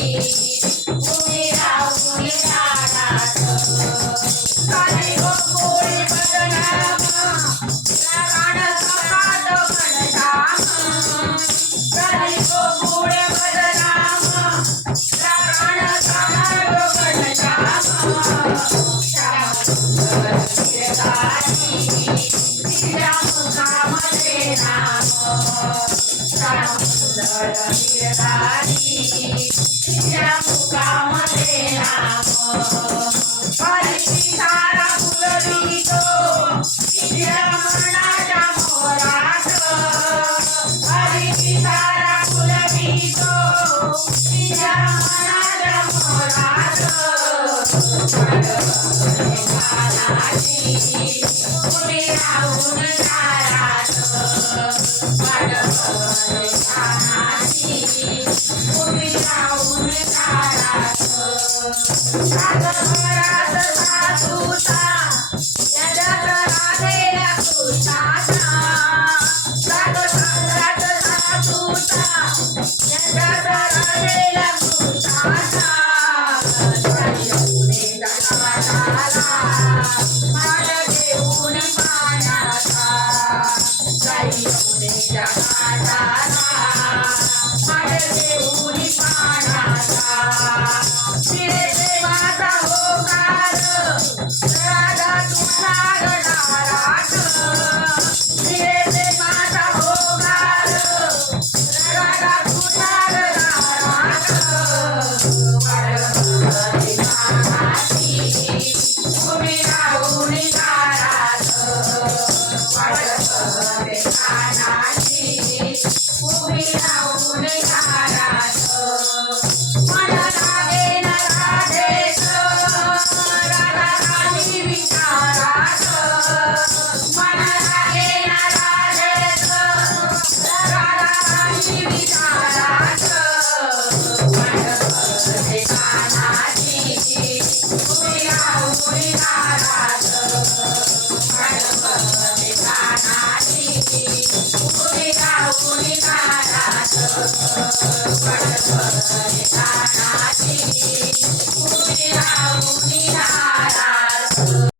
उभी राहून दारात काही गोकुळी बदनाम रावण सकाळ घनश्याम काही गोकुळ बदनाम रावण सकाळ घनश्याम श्याम सुंदर गिरधारी तिच्या मुखामध्ये नाम श्याम सुंदर गिरधारी तिच्या मुखामध्ये नाम हरी तारा फुलवितो तिच्या मनाच्या मोरात हरी तारा फुलवितो तिच्या मनाच्या मोरात उभी राहून दारात उभी राहून दारात सागरात साधूचा त्याच्यात राधेला कृष्णाचा सागरात साधूचा त्याच्यात राधेला कृष्णाचा माळ घेऊन पाण्याचा जाई पुणे जगाला माळ घेऊन पाण्याचा फिरे देवाचा होकार राधा तुझा गडारात फिरे देवाचा होकार राधा तुझा गडारात उभी राहून दारात उभी राहून दारात मन लागेन राधेच राधा राणी विचारात मन लागेन राधेच राधा राणी विचारात उभी राहून दारात उभी राहून दारात